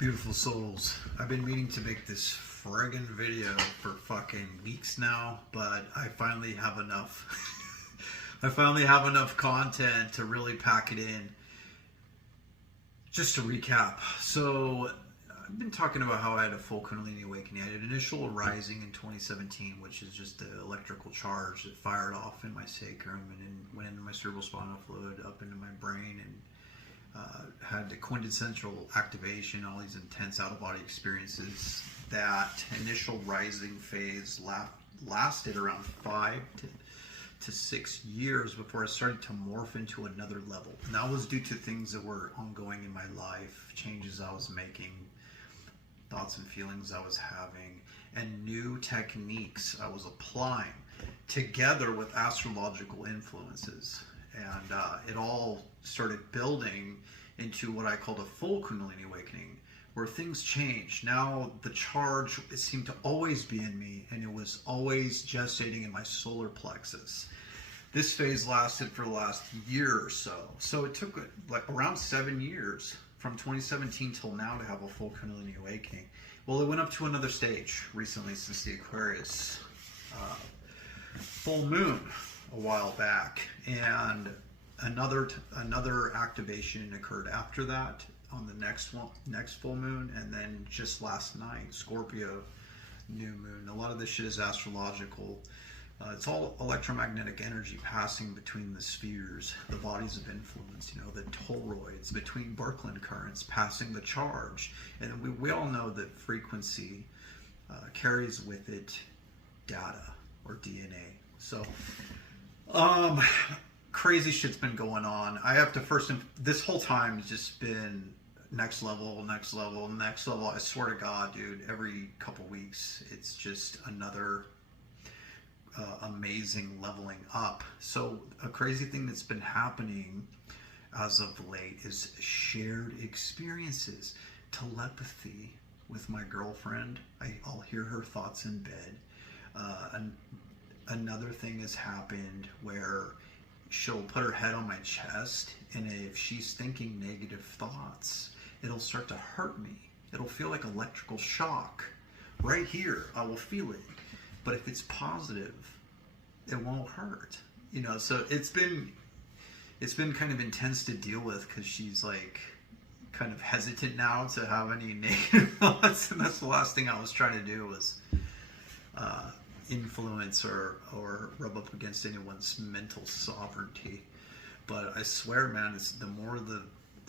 Beautiful souls. I've been meaning to make this friggin' video for fucking weeks now, but I finally have enough. I finally have enough content to really pack it in. Just to recap. So, I've been talking about how I had a full Kundalini awakening. I had an initial arising in 2017, which is just the electrical charge that fired off in my sacrum and went into my cerebral spinal fluid, up into my brain, and had the quintessential activation, all these intense out-of-body experiences. That initial rising phase lasted around 5 to 6 years before I started to morph into another level. And that was due to things that were ongoing in my life, changes I was making, thoughts and feelings I was having, and new techniques I was applying together with astrological influences. And it all started building into what I called a full Kundalini awakening, where things changed. Now the charge, it seemed to always be in me, and it was always gestating in my solar plexus. This phase lasted for the last year or so. So it took like around 7 years from 2017 till now to have a full Kundalini awakening. Well, it went up to another stage recently since the Aquarius full moon a while back, and another activation occurred after that on the next full moon, and then just last night, Scorpio new moon. A lot of this shit is astrological. It's all electromagnetic energy passing between the spheres, the bodies of influence, you know, the toroids, between Birkeland currents passing the charge. And we all know that frequency carries with it data or DNA. So, crazy shit's been going on. I have to this whole time has just been next level, next level, next level. I swear to God, dude, every couple weeks, it's just another amazing leveling up. So a crazy thing that's been happening as of late is shared experiences, telepathy with my girlfriend. I'll hear her thoughts in bed. Another thing has happened where she'll put her head on my chest, and if she's thinking negative thoughts, it'll start to hurt me. It'll feel like electrical shock. Right here, I will feel it. But if it's positive, it won't hurt. You know, so it's been kind of intense to deal with, because she's like kind of hesitant now to have any negative thoughts, and that's the last thing I was trying to do was influence or rub up against anyone's mental sovereignty. But I swear, man, it's the more the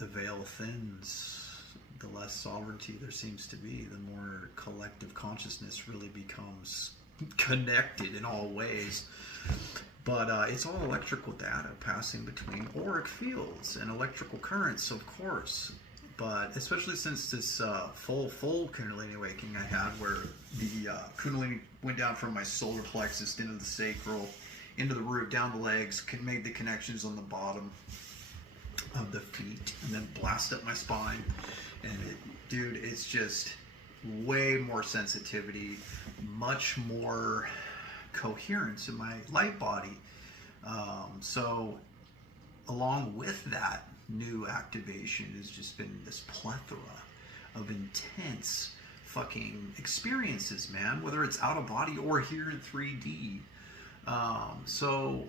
veil thins, the less sovereignty there seems to be, the more collective consciousness really becomes connected in all ways. But it's all electrical data passing between auric fields and electrical currents, of course. But especially since this full Kundalini awakening I had, where the Kundalini went down from my solar plexus into the sacral, into the root, down the legs, made the connections on the bottom of the feet, and then blast up my spine. And dude, it's just way more sensitivity, much more coherence in my light body. So along with that new activation has just been this plethora of intense fucking experiences, man, whether it's out of body or here in 3D. So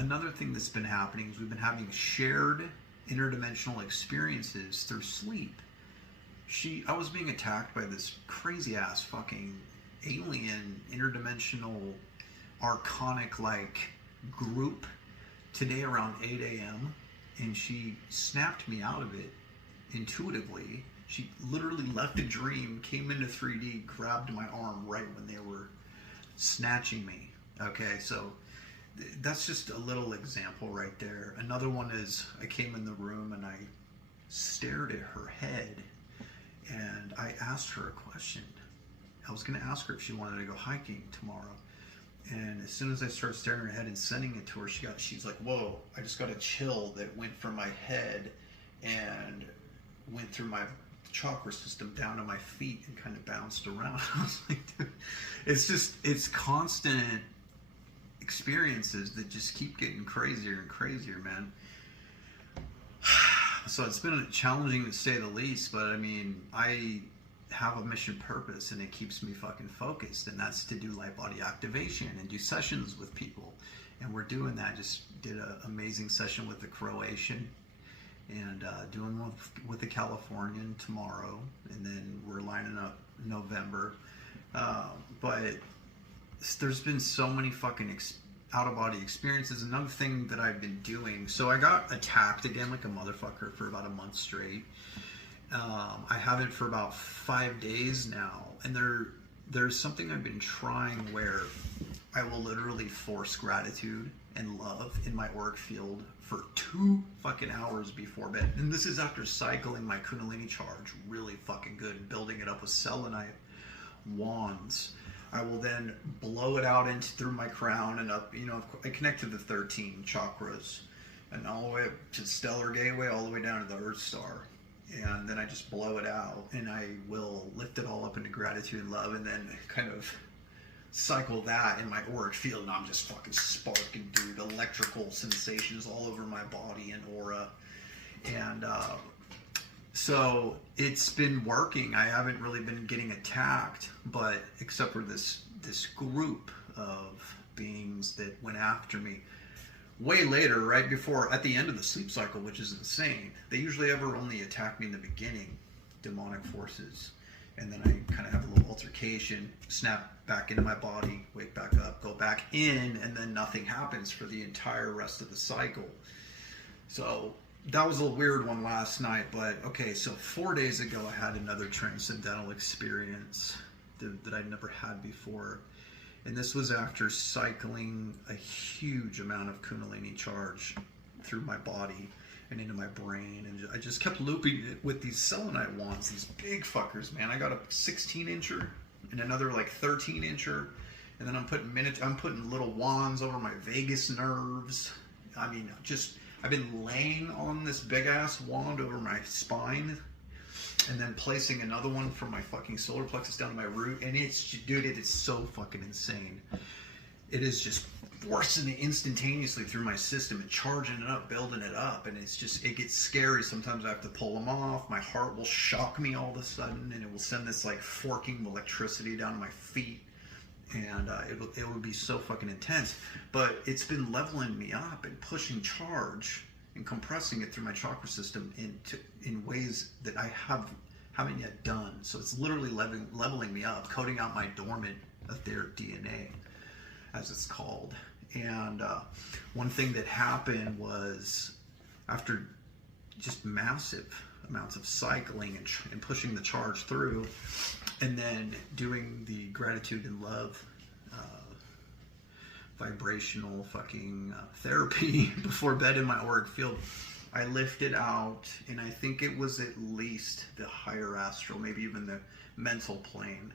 another thing that's been happening is we've been having shared interdimensional experiences through sleep. I was being attacked by this crazy ass fucking alien interdimensional archonic like group today around 8 a.m. and she snapped me out of it intuitively. She literally left a dream, came into 3D, grabbed my arm right when they were snatching me. Okay, so that's just a little example right there. Another one is I came in the room and I stared at her head and I asked her a question. I was going to ask her if she wanted to go hiking tomorrow. And as soon as I started staring at her head and sending it to her, she's like, whoa, I just got a chill that went from my head and went through my chakra system down to my feet and kind of bounced around. I was like, dude, it's constant experiences that just keep getting crazier and crazier, man. So it's been challenging to say the least, but I mean, I have a mission purpose and it keeps me fucking focused, and that's to do light body activation and do sessions with people. And we're doing that. Just did an amazing session with the Croatian, and doing one with the Californian tomorrow, and then we're lining up November. But there's been so many fucking out-of-body experiences. Another thing that I've been doing, so I got attacked again like a motherfucker for about a month straight. I have it for about 5 days now, and there's something I've been trying where I will literally force gratitude and love in my auric field for 2 fucking hours before bed. And this is after cycling my Kundalini charge really fucking good, building it up with selenite wands. I will then blow it out through my crown and up, you know, I connect to the 13 chakras and all the way up to Stellar Gateway, all the way down to the Earth Star. And then I just blow it out, and I will lift it all up into gratitude and love, and then kind of cycle that in my auric field, and I'm just fucking sparking, dude. Electrical sensations all over my body and aura. And so it's been working. I haven't really been getting attacked, but except for this group of beings that went after me way later, right before, at the end of the sleep cycle, which is insane. They usually ever only attack me in the beginning, demonic forces. And then I kind of have a little altercation, snap back into my body, wake back up, go back in, and then nothing happens for the entire rest of the cycle. So that was a weird one last night. But okay, so 4 days ago I had another transcendental experience that I'd never had before. And this was after cycling a huge amount of Kundalini charge through my body and into my brain, and I just kept looping it with these selenite wands, these big fuckers, man. I got a 16-incher and another like 13-incher, and then I'm putting little wands over my vagus nerves. I mean, I've been laying on this big ass wand over my spine, and then placing another one from my fucking solar plexus down to my root, and dude, it is so fucking insane. It is just forcing it instantaneously through my system and charging it up, building it up, and it gets scary. Sometimes I have to pull them off. My heart will shock me all of a sudden, and it will send this like forking electricity down to my feet, and it would be so fucking intense. But it's been leveling me up and pushing charge and compressing it through my chakra system in ways that I haven't yet done. So it's literally leveling me up, coding out my dormant etheric DNA, as it's called. And one thing that happened was, after just massive amounts of cycling and pushing the charge through, and then doing the gratitude and love vibrational fucking therapy before bed in my auric field, I lifted out, and I think it was at least the higher astral, maybe even the mental plane.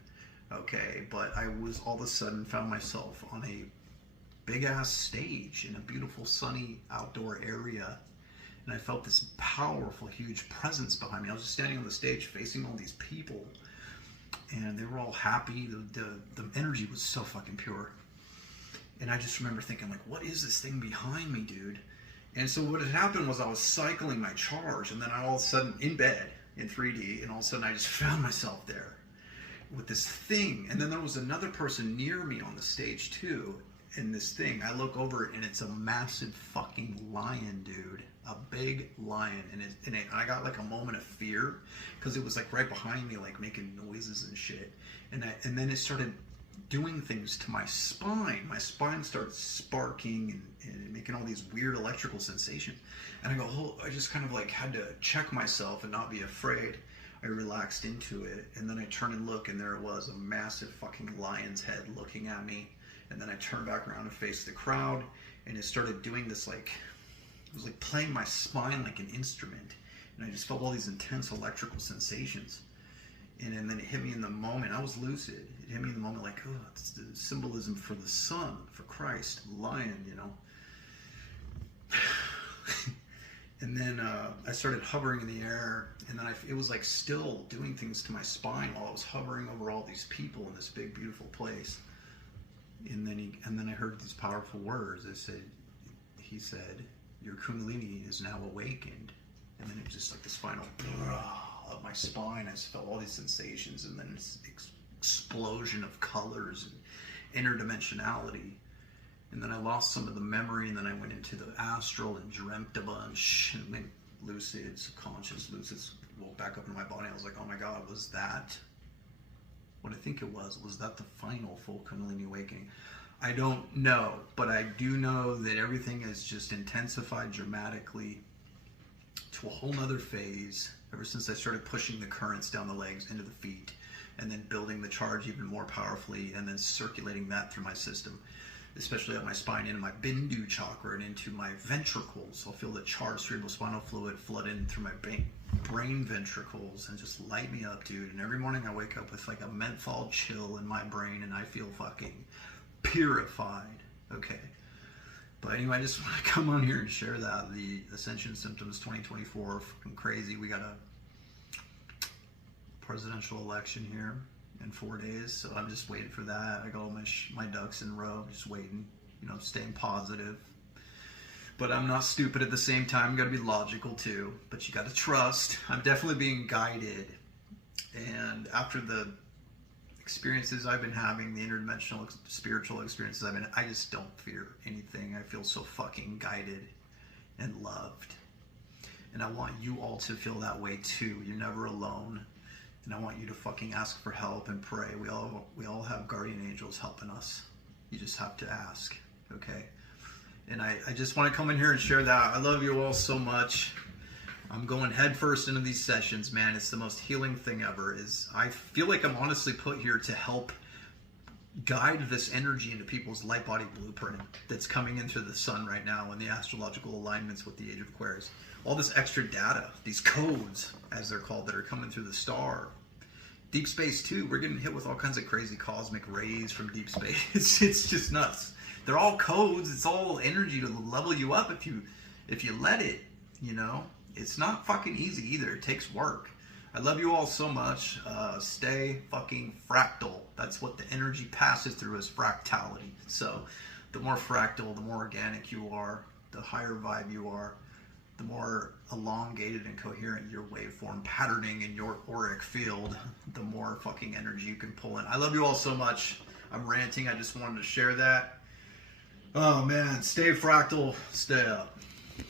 Okay, but I was all of a sudden found myself on a big ass stage in a beautiful sunny outdoor area, and I felt this powerful huge presence behind me. I was just standing on the stage facing all these people, and they were all happy. The energy was so fucking pure, and I just remember thinking, like, what is this thing behind me, dude? And so what had happened was I was cycling my charge, and then I all of a sudden in bed in 3D, and all of a sudden I just found myself there with this thing. And then there was another person near me on the stage too, in this thing. I look over, and it's a massive fucking lion, dude. A big lion. And I got like a moment of fear, because it was like right behind me, like making noises and shit. And then it started doing things to my spine. My spine started sparking and making all these weird electrical sensations. And I go, oh, I just kind of like had to check myself and not be afraid. I relaxed into it, and then I turn and look, and there it was, a massive fucking lion's head looking at me. And then I turned back around and faced the crowd, and it started doing this, like, it was like playing my spine like an instrument, and I just felt all these intense electrical sensations. And then it hit me in the moment. I was lucid. It hit me in the moment, like, oh, it's the symbolism for the sun, for Christ, lion, you know. And then I started hovering in the air, and then it was like still doing things to my spine while I was hovering over all these people in this big, beautiful place. And then I heard these powerful words. He said, your Kundalini is now awakened. And then it was just like this final of my spine. I just felt all these sensations, and then this explosion of colors and interdimensionality. And then I lost some of the memory, and then I went into the astral and dreamt a bunch, and then lucid, subconscious, lucids woke back up in my body. I was like, oh my God, was that what I think it was? Was that the final full Kundalini awakening? I don't know, but I do know that everything has just intensified dramatically to a whole nother phase ever since I started pushing the currents down the legs into the feet, and then building the charge even more powerfully, and then circulating that through my system, especially up my spine, into my Bindu chakra and into my ventricles. I'll feel the charged cerebrospinal fluid flood in through my brain ventricles and just light me up, dude. And every morning I wake up with like a menthol chill in my brain, and I feel fucking purified. Okay. But anyway, I just want to come on here and share that. The Ascension symptoms 2024 are fucking crazy. We got a presidential election here in 4 days, so I'm just waiting for that. I got all my ducks in a row, just waiting, staying positive. But I'm not stupid at the same time. You got to be logical too, but you got to trust. I'm definitely being guided, and after the experiences I've been having, the interdimensional spiritual experiences I just don't fear anything. I feel so fucking guided and loved, and I want you all to feel that way too. You're never alone. And I want you to fucking ask for help and pray. We all have guardian angels helping us. You just have to ask, okay? And I just want to come in here and share that. I love you all so much. I'm going head first into these sessions, man. It's the most healing thing ever. I feel like I'm honestly put here to help guide this energy into people's light body blueprint that's coming into the sun right now, and the astrological alignments with the age of Aquarius. All this extra data, these codes, as they're called, that are coming through the star. Deep space too. We're getting hit with all kinds of crazy cosmic rays from deep space. It's just nuts. They're all codes. It's all energy to level you up if you let it. It's not fucking easy either. It takes work. I love you all so much. Stay fucking fractal. That's what the energy passes through, is fractality. So the more fractal, the more organic you are, the higher vibe you are, the more elongated and coherent your waveform patterning in your auric field, the more fucking energy you can pull in. I love you all so much. I'm ranting. I just wanted to share that. Oh man, stay fractal, stay up.